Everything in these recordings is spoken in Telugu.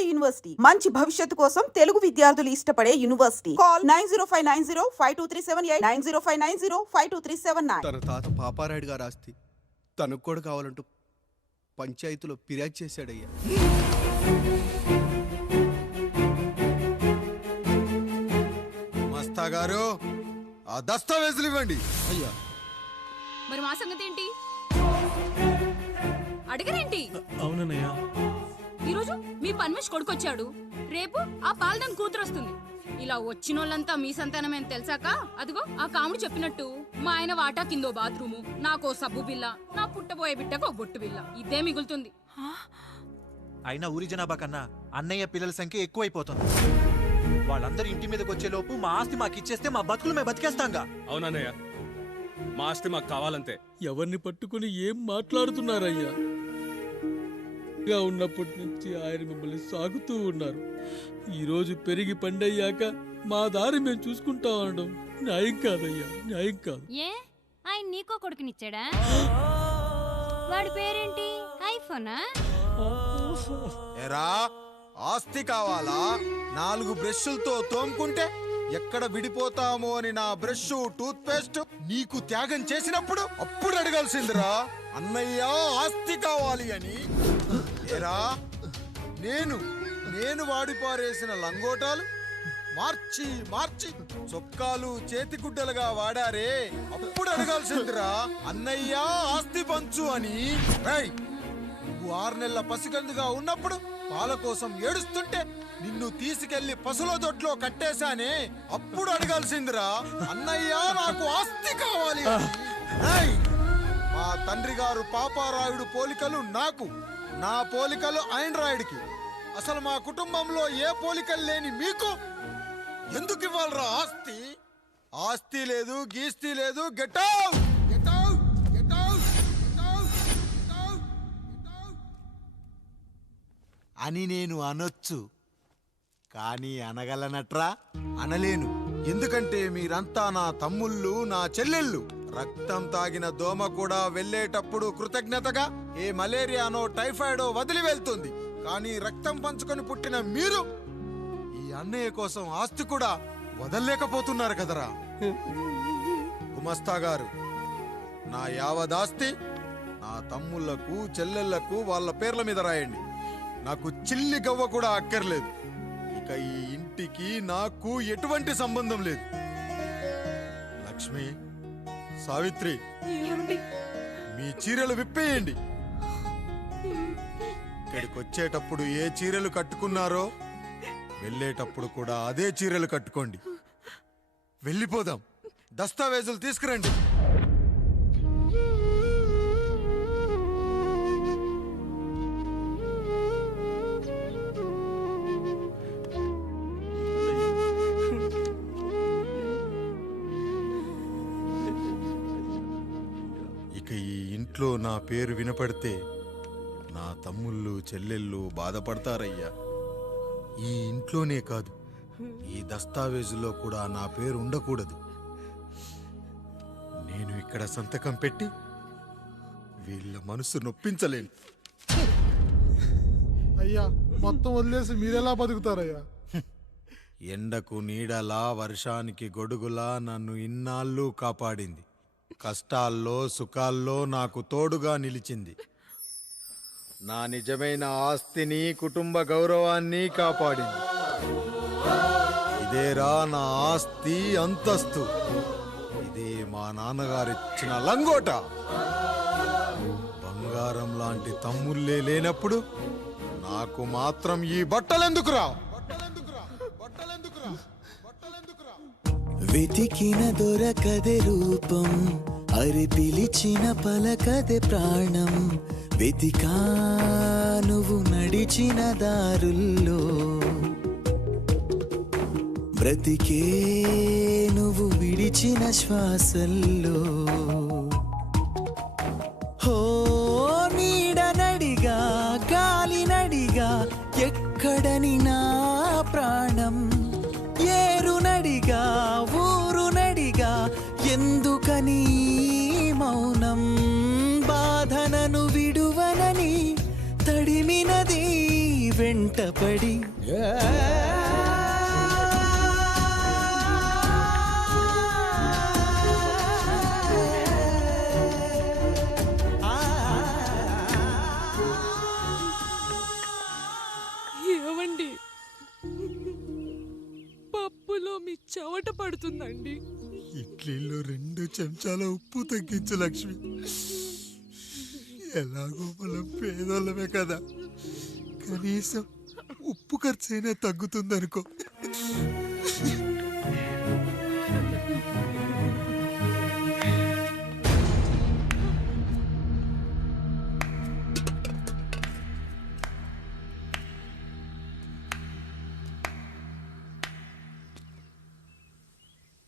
నాడు యూనివర్సిటీ మంచి భవిష్యత్తు కోసం తెలుగు విద్యార్థులు ఇష్టపడే యూనివర్సిటీ. కాల్ 9059052378 9059052379. తన తాత పాపారాయుడు గారు ఆస్తి తనకు కూడా కావాలంటూ పంచాయతీలో ఫిర్యాదు చేశాడయ్యా. మస్తా గారు ఆ దస్తావేజులు ఇవ్వండి. అయ్యా మరి మా సంగతి ఏంటి? అడగరేంటి? అవునన్నయ్యా, ఈరోజు మీ పన్మేష్ కొడుకొచ్చాడు, రేపు ఆ పాలదం కూతురు వస్తుంది. ఇలా వచ్చినోళ్ళంతా మీ సంతానమేని తెలిసాక అదిగో ఆ కాముడు చెప్పినట్టు మా ఆయన వాటా కిందో బాత్రూము, నాకో సబ్బు బిల్ల, నా పుట్టబోయే బిడ్డకు ఒక బొట్టు బిల్ల, ఇదే మిగులుతుంది. అయినా ఊరి జనాభా కన్నా అన్నయ్య పిల్లల సంఖ్య ఎక్కువైపోతుంది. వాళ్ళందరూ ఇంటి మీదకి వచ్చే లోపు మా ఆస్తి మాకు ఇచ్చేస్తే మా బతుకులు మేము బతికేస్తాంగా. అవునన్నయ్య, మా ఆస్తి మాకు కావాలంతే. ఎవరిని పట్టుకుని ఏం మాట్లాడుతున్నారయ్యా? గా ఉన్నప్పటి నుంచి ఆయన మిమ్మల్ని సాగుతూ ఉన్నారు. ఈరోజు పెరిగి పండయ్యాక మా దారి మేము చూసుకుంటాం అనడం న్యాయం కాదయ్యా, న్యాయం కాదు. ఏ ఆయన నీకో కొడుకునిచ్చాడా? వాడి పేరేంటి? ఐఫోనా? ఎరా ఆస్తి కావాలా? 4 బ్రష్లతో తోముకుంటే ఎక్కడ విడిపోతామో అని నా బ్రష్ టూత్ పేస్ట్ నీకు త్యాగం చేసినప్పుడు అప్పుడు అడగాల్సిందిరా అన్నయ్య ఆస్తి కావాలి అని. ఎరా నేను వాడిపారేసిన లంగోటాలు మార్చి మార్చి చొక్కాలు చేతిగుడ్డలుగా వాడారే, అప్పుడు అడగాల్సిందిరా అన్నయ్య ఆస్తి పంచు అని. నువ్వు 6 నెలల పసిగందుగా ఉన్నప్పుడు పాల కోసం ఏడుస్తుంటే నిన్ను తీసుకెళ్లి పశువుల దొడ్లో కట్టేశానే, అప్పుడు అడగాల్సిందిరా అన్నయ్య నాకు ఆస్తి కావాలి అని. మా తండ్రి గారు పాపారాయుడు పోలికలు నాకు, నా పోలికలు ఆండ్రాయిడ్కి. అసలు మా కుటుంబంలో ఏ పోలికలు లేని మీకు ఎందుకు ఇవ్వాలరా ఆస్తి? ఆస్తి లేదు, గీస్తి లేదు, get out, get out, get out, get out, get out అని నేను అనొచ్చు, కానీ అనగలనట్రా? అనలేను. ఎందుకంటే మీరంతా నా తమ్ముళ్ళు, నా చెల్లెళ్ళు. రక్తం తాగిన దోమ కూడా వెళ్ళేటప్పుడు కృతజ్ఞతగా ఏ మలేరియానో టైఫాయిడో వదిలి వెళ్తుంది. కానీ రక్తం పంచుకొని పుట్టిన మీరు ఈ అన్నయ్య కోసం ఆస్తి కూడా వదల్లేకపోతున్నారు కదరా. గుమస్తా గారు, నా యావదాస్తి నా తమ్ముళ్లకు చెల్లెళ్లకు వాళ్ళ పేర్ల మీద రాయండి. నాకు చిల్లి గవ్వ కూడా అక్కర్లేదు. ఇక ఈ ఇంటికి నాకు ఎటువంటి సంబంధం లేదు. లక్ష్మి, సావిత్రి, మీ చీరలు విప్పేయండి. ఇక్కడికి వచ్చేటప్పుడు ఏ చీరలు కట్టుకున్నారో వెళ్ళేటప్పుడు కూడా అదే చీరలు కట్టుకోండి. వెళ్ళిపోదాం. దస్తావేజులు తీసుకురండి. ఇక ఈ ఇంట్లో నా పేరు వినపడితే నా తమ్ముళ్ళు చెల్లెళ్ళు బాధపడతారయ్యా. ఈ ఇంట్లోనే కాదు, ఈ దస్తావేజులో కూడా నా పేరు ఉండకూడదు. నేను ఇక్కడ సంతకం పెట్టి వీళ్ళ మనసు నొప్పించలేను. అయ్యా, మొత్తం వదిలేసి మీరెలా బతుకుతారయ్యా? ఎండకు నీడలా, వర్షానికి గొడుగులా నన్ను ఇన్నాళ్ళు కాపాడింది. కష్టాల్లో సుఖాల్లో నాకు తోడుగా నిలిచింది. నా నిజమైన ఆస్తిని, కుటుంబ గౌరవాన్ని కాపాడింది. ఇదేరా నా ఆస్తి, అంతస్తు. ఇదే మా నాన్నగారిచ్చిన లంగోట. బంగారం లాంటి తమ్ముళ్ళే లేనప్పుడు నాకు మాత్రం ఈ బట్టలెందుకురా? వెతికిన దొరకదే రూపం, అరి పిలిచిన పలకదే ప్రాణం. వెతికా నువ్వు నడిచిన దారుల్లో, బ్రతికే నువ్వు విడిచిన శ్వాసల్లో. హో నీడనడిగా, గాలినడిగా, ఎక్కడని నా ప్రాణం. ఏరునడిగా, ఊరునడిగా, ఎందుకని మౌనం? బాధనను విడువనని తడిమినది వెంట వెంటపడి ఏవండి పప్పులో మీ చెమట పడుతుందండి. ఇడ్లీలో 2 చెంచాల ఉప్పు తగ్గించు లక్ష్మి. ఎలాగో మనం పేదోళ్ళమే కదా, కనీసం ఉప్పు ఖర్చైనా తగ్గుతుందనుకో.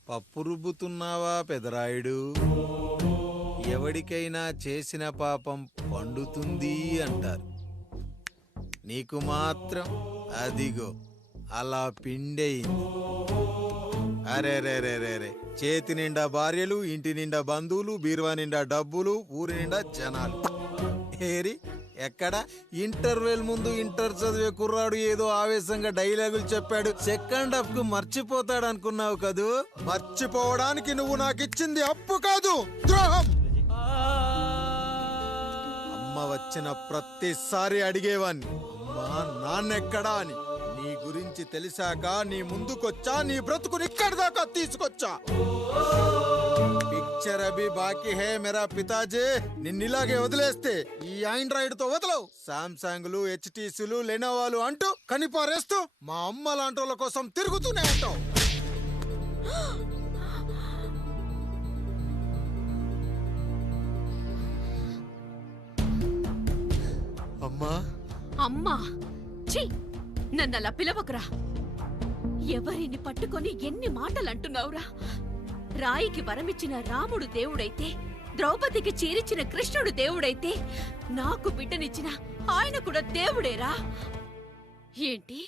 పప్పు రుబ్బుతున్నావా పెదరాయుడు? ఎవడికైనా చేసిన పాపం పండుతుంది అంటారు, నీకు మాత్రం అదిగో అలా పిండయింది. అరే రే రే రే రే, చేతి నిండా భార్యలు, ఇంటి నిండా బంధువులు, బీరువా నిండా డబ్బులు, ఊరి నిండా జనాలు. ఏరి ఎక్కడ ఇంటర్వెల్ ముందు ఇంటర్ చదివే కుర్రాడు ఏదో ఆవేశంగా డైలాగులు చెప్పాడు, సెకండ్ హాఫ్ కు మర్చిపోతాడు అనుకున్నావు కదూ? మర్చిపోవడానికి నువ్వు నాకిచ్చింది అప్పు కాదు, ద్రోహం. అమ్మ వచ్చిన ప్రతిసారి అడిగేవాన్ని, అమ్మా నాన్నెక్కడా అని. నీ గురించి తెలిసాక నీ ముందుకొచ్చా, నీ బ్రతుకుని ఇక్కడి దాకా తీసుకొచ్చా. పిక్చర్ అభి బాకీ హే మేరా పితాజీ. నిన్నిలాగే వదిలేస్తే ఈ ఆండ్రాయిడ్ తో వదలవు. సామ్సంగ్లు, హెచ్టీసీలు, లెనోవాలు అంటూ కనిపారేస్తూ మా అమ్మ లాంటోళ్ళ కోసం తిరుగుతూనే ఉంటావు. అమ్మా అమ్మా ఛీ, నన్ను అలా పిలవకురా. ఎవరిని పట్టుకొని ఎన్ని మాటలు అంటున్నావురా? రాయికి వరమిచ్చిన రాముడు దేవుడైతే, ద్రౌపదికి చీరిచిన కృష్ణుడు దేవుడైతే, నాకు బిడ్డనిచ్చిన ఆయన కూడా దేవుడేరా. ఏంటి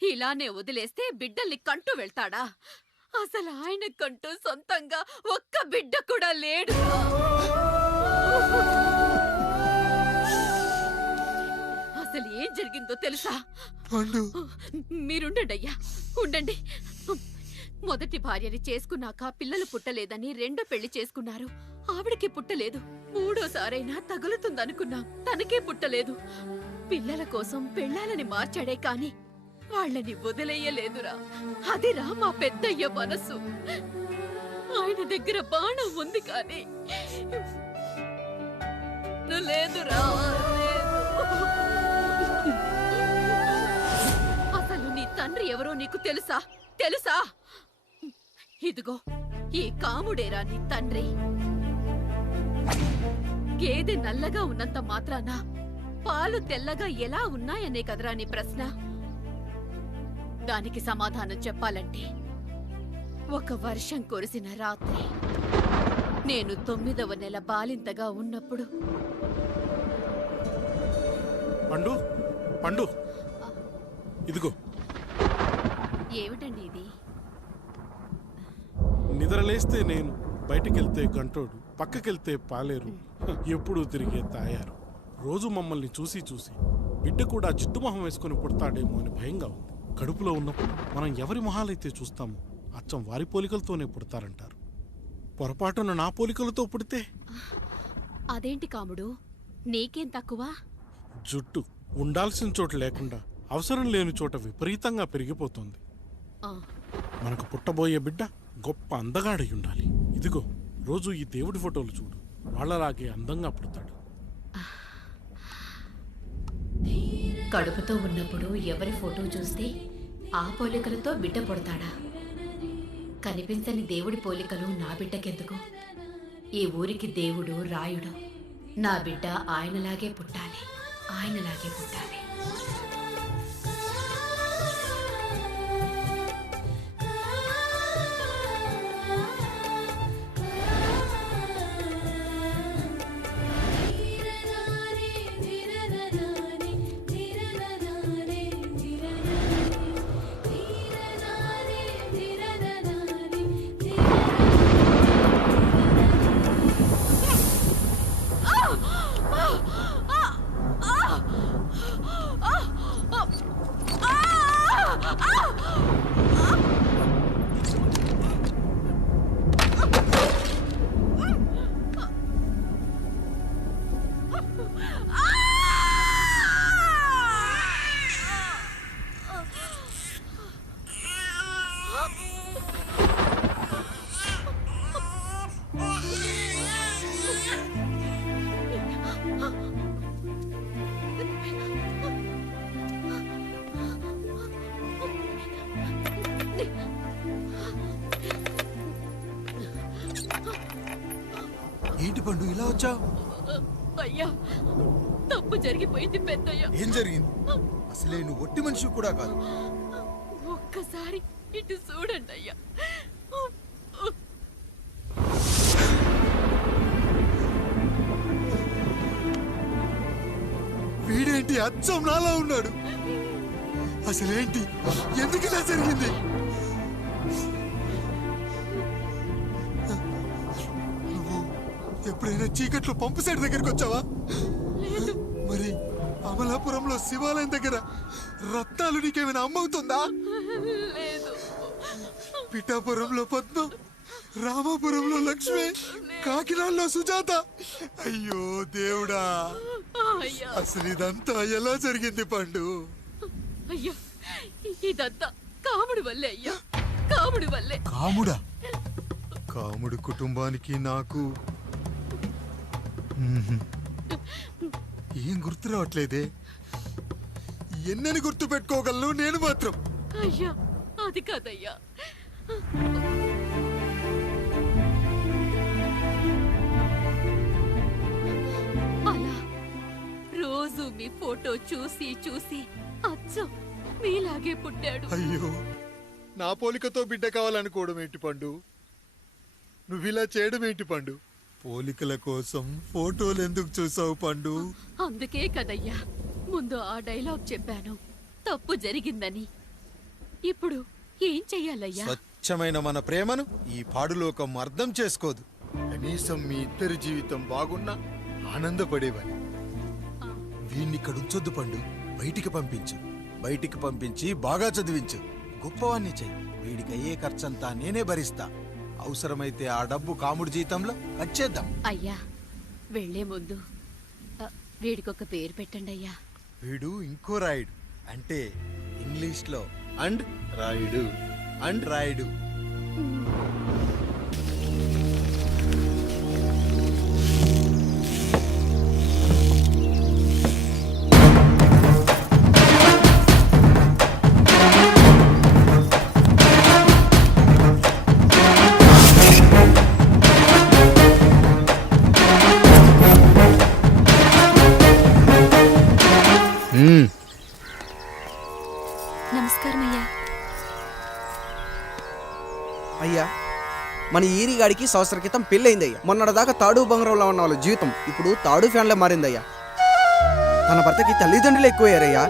ఇలానే వదిలేస్తే బిడ్డల్ని కంటూ వెళ్తాడా? అసలు ఆయన కంటూ సొంతంగా ఒక్క బిడ్డ కూడా లేడు. అసలు ఏం జరిగిందో తెలుసా? మీరుండండి అయ్యా, ఉండండి. మొదటి భార్యని చేసుకున్నాక పిల్లలు పుట్టలేదని రెండో పెళ్లి చేసుకున్నారు. ఆవిడకి పుట్టలేదు. మూడోసారైనా తగులుతుందనుకున్నాం, తనకే పుట్టలేదు. పిల్లల కోసం పెళ్ళాలని మార్చాడే కాని వాళ్ళని వదిలేయలేదురా. అదిరా మా పెద్దయ్య మనసు. ఆయన దగ్గర బాణం ఉంది కానీ లేదురా. అసలు నీ తండ్రి ఎవరో నీకు తెలుసా? తెలుసా? ఇదిగో ఈ కాముడేరా నీ తండ్రి. గేదె నల్లగా ఉన్నంత మాత్రాన పాలు తెల్లగా ఎలా ఉన్నాయనే కదరా నీ ప్రశ్న. దానికి సమాధానం చెప్పాలంటే, ఒక వర్షం కురిసిన రాత్రి నేను 9వ నెల బాలింతగా ఉన్నప్పుడు. పండు పండు ఇదిగో. ఏమిటండి ఇది? నిద్రలేస్తే నేను, బయటికెళ్తే గంటోడు, పక్కకెళ్తే పాలేరు, ఎప్పుడూ తిరిగే తాయారు. రోజు మమ్మల్ని చూసి చూసి బిడ్డ కూడా జిడ్డు మొహం వేసుకుని పుడతాడేమో అని భయంగా ఉంది. కడుపులో ఉన్నప్పుడు మనం ఎవరి మొహాలైతే చూస్తామో అచ్చం వారి పోలికలతోనే పుడతారంటారు. పొరపాటున నా పోలికలతో పుడితే? అదేంటి కాముడు, నీకేం తక్కువ? జుట్టు ఉండాల్సిన చోట లేకుండా అవసరం లేని చోట విపరీతంగా పెరిగిపోతుంది. మనకు పుట్టబోయే బిడ్డ గొప్ప అందగాడై ఉండాలి. ఇదిగో రోజు ఈ దేవుడి ఫోటోలు చూడు, వాళ్ళలాగే అందంగా పుడతాడు. కడుపుతో ఉన్నప్పుడు ఎవరి ఫోటో చూస్తే ఆ పోలికలతో బిడ్డ పుడతాడా? కనిపించని దేవుడి పోలికలు నా బిడ్డకెందుకు? ఈ ఊరికి దేవుడు రాయుడు. నా బిడ్డ ఆయనలాగే పుట్టాలి, ఆయనలాగే పుట్టాలి. పండు ఇలా వచ్చావు? అయ్యా తప్పు జరిగిపోయింది పెద్దయ్య. ఏం జరిగింది? అసలే నువ్వు ఒట్టి మనిషి కూడా కాదు. ఒక్కసారి ఇటు చూడండి అయ్యా. వీడేంటి అచ్చం నాలా ఉన్నాడు? అసలేంటి? ఎందుకు ఇలా జరిగింది? నువ్వు ఎప్పుడైనా చీకట్లో పంపు సైడ్ దగ్గరికి వచ్చావా? మరి అమలాపురంలో శివాలయం దగ్గర రత్నాలు నీకేమైనా అమ్మవుతుందా? పిఠాపురంలో పద్మం, రామాపురంలో లక్ష్మి, కాకినాడలో సుజాత. అయ్యో దేవుడా, అసలు ఇదంతా ఎలా జరిగింది పండు? అయ్యా ఇదంతా కాముడి వల్లే అయ్యా, కాముడి వల్లే. కాముడా? కాముడు కుటుంబానికి నాకు ఏం గుర్తు రావట్లేదే. ఎన్నని గుర్తు పెట్టుకోగలను నేను మాత్రం? అయ్యా అది కాదయ్యా. అలా రోజు మీ ఫోటో చూసి చూసి అచ్చం మీలాగే పుట్టాడు. అయ్యో, నా పోలికతో బిడ్డ కావాలనుకోవడం ఏంటి పండు? నువ్విలా చేయడం ఏంటి పండు? పోలికల కోసం ఫోటోలు ఎందుకు చూసావు పండు? అందుకే కదయ్యా ముందు ఆ డైలాగ్ చెప్పాను, తప్పు జరిగిందని. ఇప్పుడు ఏం చెయ్యాలయ్యా? స్వచ్ఛమైన మన ప్రేమను ఈ పాడులోకం అర్థం చేసుకోదు. కనీసం మీ ఇద్దరి జీవితం బాగున్నా ఆనందపడేవాని. వీణ్ణి ఇక్కడ ఉంచొద్దు పండు, బయటికి పంపించు. బయటికి పంపించి బాగా చదివించు, గొప్పవాణ్ణి చెయ్యి. వీడికి అయ్యే ఖర్చంతా నేనే భరిస్తా. అవసరమైతే ఆ డబ్బు కాముడి జీతంలో వచ్చేద్దాం. అయ్యా వెళ్లే ముందు వీడికొక పేరు పెట్టండి అయ్యా. వీడు ఇంకో రాయుడు, అంటే ఇంగ్లీష్ లో అండ్ రాయుడు, అండ్ రాయుడు. నమస్కారం అయ్యా. అయ్యా, మన ఈరిగాడికి సంవత్సరం క్రితం పెళ్ళయిందయ్యా. మొన్నటిదాకా తాడు బంగారంలో ఉన్న వాళ్ళ జీవితం ఇప్పుడు తాడు ఫ్యాన్లో మారిందయ్యా. తన భర్తకి తల్లిదండ్రులు ఎక్కువయ్యారయ్యా.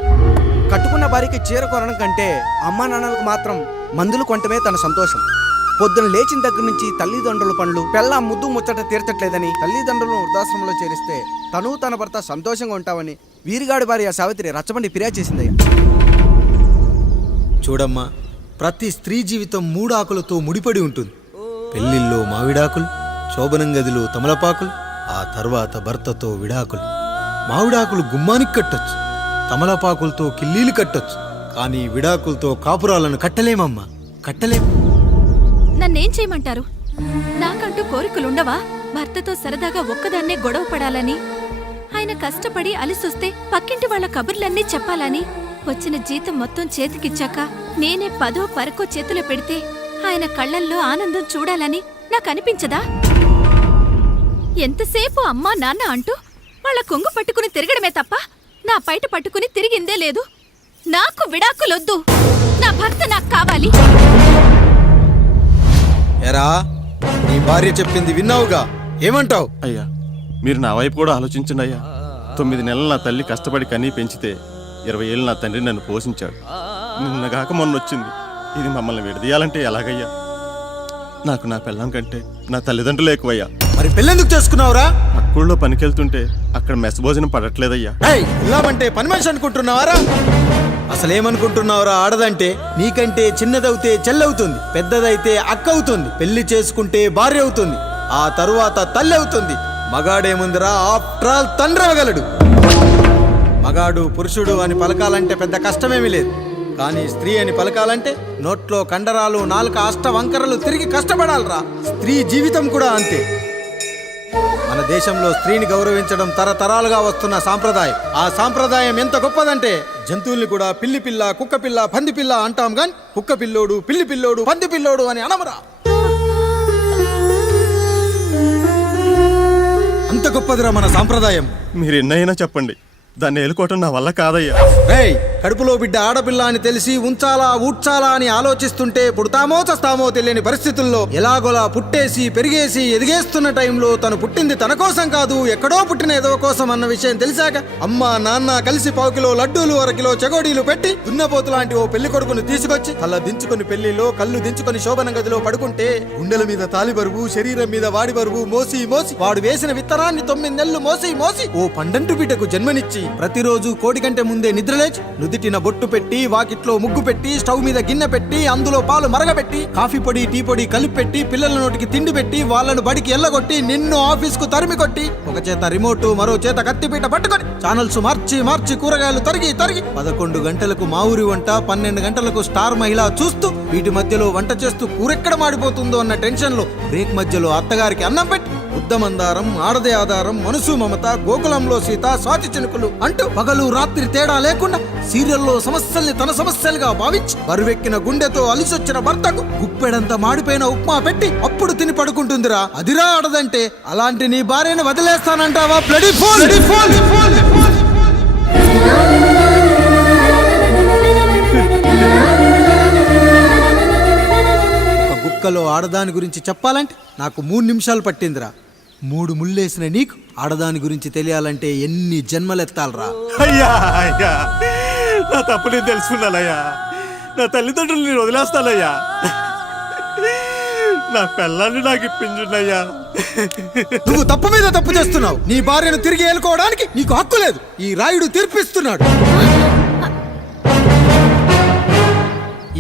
కట్టుకున్న భార్యకి చీర కొనడం కంటే అమ్మా నాన్నలకు మాత్రం మందులు కొనటమే తన సంతోషం. పొద్దున లేచిన దగ్గర నుంచి తల్లిదండ్రుల పనులు, పెళ్ళ ముద్దు ముచ్చట తీర్చట్లేదని తల్లిదండ్రులను వృద్ధాశ్రమంలో చేరిస్తే తను తన భర్త సంతోషంగా ఉంటామని వీరిగాడి భార్య సావిత్రి రచ్చబండి ఫిర్యాదు చేసిందయ్యా. చూడమ్మా, ప్రతి స్త్రీ జీవితం 3 ఆకులతో ముడిపడి ఉంటుంది. పెళ్లిల్లో మావిడాకులు, శోభనం గదిలో తమలపాకులు, ఆ తర్వాత భర్తతో విడాకులు. మావిడాకులు గుమ్మానికి కట్టొచ్చు, తమలపాకులతో కిల్లీలు కట్టొచ్చు, కానీ విడాకులతో కాపురాలను కట్టలేమమ్మా, కట్టలేం. నన్నేం చేయమంటారు? నాకంటూ కోరికలుండవా? భర్తతో సరదాగా ఒక్కదాన్నే గొడవ పడాలని, ఆయన కష్టపడి అలిసొస్తే పక్కింటి వాళ్ళ కబుర్లన్నీ చెప్పాలని, వచ్చిన జీతం మొత్తం చేతికిచ్చాక నేనే 10వ 12వ చేతిలో పెడితే ఆయన కళ్ళల్లో ఆనందం చూడాలని నాకనిపించదా? ఎంతసేపు అమ్మా నాన్న అంటూ వాళ్ళ కొంగు పట్టుకుని తిరగడమే తప్ప నా పైట పట్టుకుని తిరిగిందే లేదు. నాకు విడాకులొద్దు, నా భర్త నాకు కావాలి. ఎరా, నీ భార్య చెప్పింది విన్నావుగా, ఏమంటావు? అయ్యా, మీరు నా వైపు కూడా ఆలోచించండి అయ్యా. 9 నెలలు నా తల్లి కష్టపడి కన్నీ పెంచితే 20 ఏళ్ళు నా తండ్రి నన్ను పోషించాడు. నిన్నగాక మొన్న వచ్చింది. ఇది మమ్మల్ని విడదీయాలంటే ఎలాగయ్యా? నాకు నా పెళ్ళం కంటే నా తల్లిదండ్రులు ఎక్కువయ్యా. మరి పెళ్ళెందుకు చేసుకున్నావురా? అక్కుల్లో పనికెళ్తుంటే అక్కడ మెస్ భోజనం పడట్లేదయ్యా. ఇలామంటే పని మనిషి అనుకుంటున్నావారా? అసలేమనుకుంటున్నావురా? ఆడదంటే నీకంటే చిన్నదవుతే చెల్లవుతుంది, పెద్దదైతే అక్క అవుతుంది, పెళ్లి చేసుకుంటే భార్య అవుతుంది, ఆ తరువాత తల్లి అవుతుంది. మగాడేముందిరా, ఆఫ్టర్ ఆల్ తండ్రి అవ్వగలడు. మగాడు పురుషుడు అని పలకాలంటే పెద్ద కష్టమేమీ లేదు. కానీ స్త్రీ అని పలకాలంటే నోట్లో కండరాలు, నాలుక అష్టవంకరలు తిరిగి కష్టపడాలరా. స్త్రీ జీవితం కూడా అంతే. మన దేశంలో స్త్రీని గౌరవించడం తరతరాలుగా వస్తున్న సాంప్రదాయం. ఆ సాంప్రదాయం ఎంత గొప్పదంటే జంతువుల్ని కూడా పిల్లి పిల్ల, కుక్క పిల్ల, పంది పిల్ల అంటాం గాని కుక్క పిల్లోడు, పిల్లి పిల్లోడు, పంది పిల్లోడు అని అనమరా. అంత గొప్పదిరా మన సాంప్రదాయం. మీరు ఎన్నైనా చెప్పండి, దాన్ని ఏలుకోవటం నా వల్ల కాదయ్యా. రేయ్, కడుపులో బిడ్డ ఆడపిల్ల అని తెలిసి ఉంచాలా ఊడ్చాలా అని ఆలోచిస్తుంటే పుడతామో చస్తామో తెలియని పరిస్థితుల్లో ఎలాగోలా పుట్టేసి పెరిగేసి ఎదిగేస్తున్న టైంలో తను పుట్టింది తన కోసం కాదు, ఎక్కడో పుట్టిన ఏదో కోసం అన్న విషయం తెలిసాక అమ్మ నాన్న కలిసి 1 కిలో లడ్డూలు 1 కిలో చెగోడీలు పెట్టి దున్నపోతు లాంటి ఓ పెళ్లి కొడుకుని తీసుకొచ్చి తల దించుకొని పెళ్లిలో కళ్ళు దించుకొని శోభన గదిలో పడుకుంటే గుండెల మీద తాలి బరువు, శరీరం మీద వాడి బరువు మోసి మోసి వాడు వేసిన విత్తనాన్ని 9 నెలలు మోసి మోసి ఓ పండంటు బిడ్డకు జన్మనిచ్చి ప్రతిరోజు కోడి కంటే ముందే నిద్రలేచి నుదిటిన బొట్టు పెట్టి వాకిట్లో ముగ్గు పెట్టి స్టవ్ మీద గిన్నె పెట్టి అందులో పాలు మరగబెట్టి కాఫీ పొడి టీ పొడి కలిపి పెట్టి పిల్లల నోటికి తిండి పెట్టి వాళ్ళను బడికి ఎల్లగొట్టి నిన్ను ఆఫీస్ కు తరిమి కొట్టి ఒక చేత రిమోట్ మరో చేత కత్తిపీట పట్టుకొని ఛానల్స్ మార్చి మార్చి కూరగాయలు తరిగి 11 గంటలకు మా ఊరి వంట, 12 గంటలకు స్టార్ మహిళ చూస్తూ వీటి మధ్యలో వంట చేస్తూ కూరెక్కడ మాడిపోతుందో అన్న టెన్షన్ లో బ్రేక్ మధ్యలో అత్తగారికి అన్నం పెట్టి ఉద్దమందారం, ఆడదే ఆధారం, మనసు మమత, గోకులంలో సీత, స్వాతి చినుకులు అంటూ పగలు రాత్రి తేడా లేకుండా సీరియల్లో సమస్యల్ని తన సమస్యలుగా భావించి బరువెక్కిన గుండెతో అలిసొచ్చిన భర్తకు గుప్పెడంత మాడిపోయిన ఉప్మా పెట్టి అప్పుడు తిని పడుకుంటుందిరా. అదిరా ఆడదంటే. అలాంటి నీ భార్యను వదిలేస్తానంటావా? Bloody fool! ఒక గుక్కలో ఆడదాని గురించి చెప్పాలంటే నాకు 3 నిమిషాలు పట్టిందిరా. 3 ముళ్ళేసిన నీకు ఆడదాని గురించి తెలియాలంటే ఎన్ని జన్మలెత్తాలరా? అయ్యా అయ్యా, నా తప్పు నేను తెలుసుకున్నానయ్యా. నా తల్లిదండ్రులు నేను వదిలేస్తానయ్యా. నా పిల్లల్ని నాకు ఇప్పించున్నయ్యా. నువ్వు తప్పు మీద తప్పు చేస్తున్నావు. నీ భార్యను తిరిగి ఏలుకోవడానికి నీకు హక్కు లేదు. ఈ రాయుడు తీర్పిస్తున్నాడు.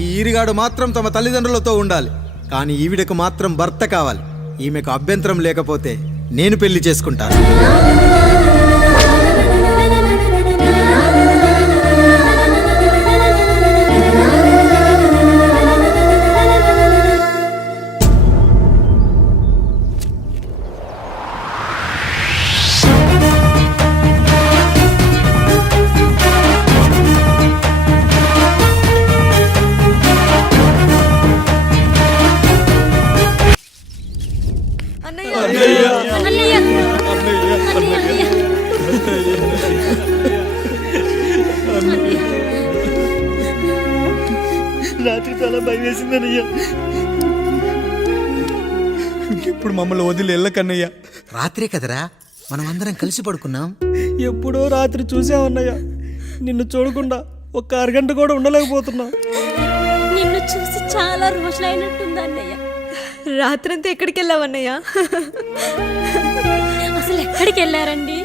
ఈ ఈరిగాడు మాత్రం తమ తల్లిదండ్రులతో ఉండాలి, కానీ ఈవిడకు మాత్రం భర్త కావాలి. ఈమెకు అభ్యంతరం లేకపోతే నేను పెళ్లి చేసుకుంటాను. రాత్రి చాలా భయం వేసిందనయ్యా. ఇప్పుడు మమ్మల్ని వదిలి వెళ్ళకన్నయ్యా. రాత్రే కదరా మనం అందరం కలిసి పడుకున్నాం. ఎప్పుడో రాత్రి చూసామన్నయ్యా. నిన్ను చూడకుండా 1 అరగంట కూడా ఉండలేకపోతున్నా. నిన్ను చూసి చాలా రోజులైనట్టుంది అన్నయ్య. రాత్రంతా ఎక్కడికి వెళ్ళావన్నయ్యా? అసలు ఎక్కడికి వెళ్ళారండి?